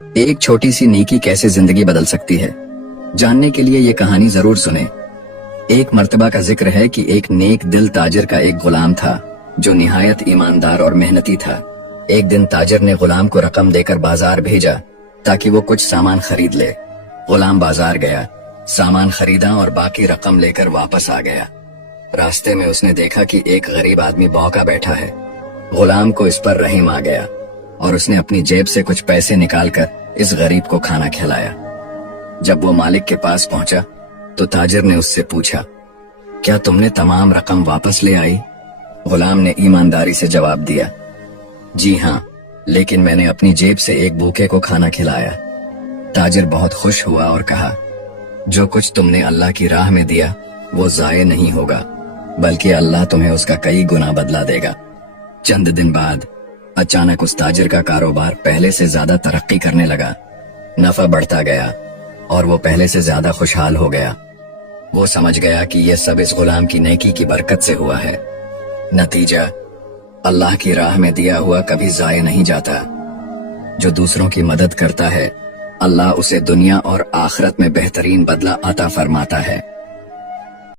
एक छोटी सी नेकी कैसे जिंदगी बदल सकती है, जानने के लिए ये कहानी जरूर सुने। एक मर्तबा का जिक्र है कि एक नेक दिल ताजिर का एक गुलाम था जो निहायत ईमानदार और मेहनती था। एक दिन ताजिर ने गुलाम को रकम देकर बाजार भेजा ताकि वो कुछ सामान खरीद ले। गुलाम बाजार गया, सामान खरीदा और बाकी रकम लेकर वापस आ गया। रास्ते में उसने देखा कि एक गरीब आदमी भौंका बैठा है। गुलाम को इस पर रहम आ गया और उसने अपनी जेब से कुछ पैसे निकालकर इस गरीब को खाना खिलाया। जब वो मालिक के पास पहुंचा तो ताजिर ने उससे पूछा, क्या तुमने तमाम रकम वापस ले आई? गुलाम ने ईमानदारी से जवाब दिया, जी हाँ, लेकिन मैंने अपनी जेब से एक भूखे को खाना खिलाया। ताजिर बहुत खुश हुआ और कहा, जो कुछ तुमने अल्लाह की राह में दिया वो जाये नहीं होगा, बल्कि अल्लाह तुम्हें उसका कई गुना बदला देगा। चंद दिन बाद अचानक उस ताजिर का कारोबार पहले से ज्यादा तरक्की करने लगा। नफा बढ़ता गया और वो पहले से ज्यादा खुशहाल हो गया। वो समझ गया कि यह सब इस गुलाम की नेकी की बरकत से हुआ है। नतीजा, अल्लाह की राह में दिया हुआ कभी जाये नहीं जाता। जो दूसरों की मदद करता है, अल्लाह उसे दुनिया और आखिरत में बेहतरीन बदला अता फरमाता है।